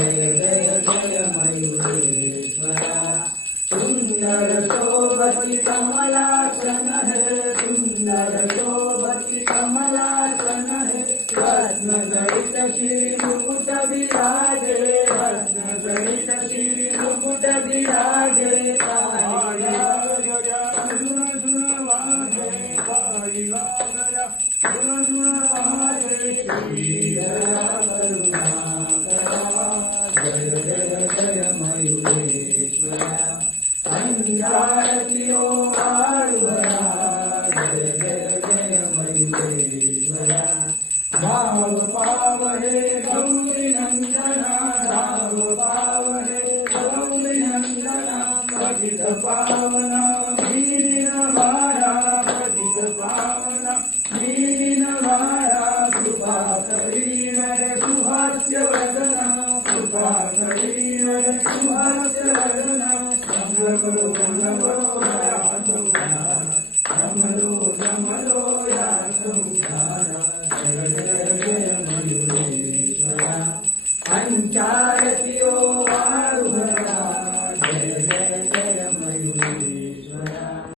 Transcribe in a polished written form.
जय जय जय मयूरेश्वरा सुंदर शोभति कमलासन है सुंदर शोभति कमलासन है रत्न जड़ित श्री मुकुट विराजे रत्न जड़ित श्री मुकुट विराजे जय जय जय मयूरेश्वरा संजातियो आरुहरा जय जय जय मयूरेश्वरा भाव पावहे गौरी नंदना भाव पावहे गौरी नंदना पतित पावना वीरिन वारा पतित पावना वीरिन वारा कृपा करीवर सुहास्य वदना कृपा करीवर सुहास्य वदना रमलो रमलो या संसार रमलो रमलो या संसार जय जय जय मयूरेश्वरा पंचायती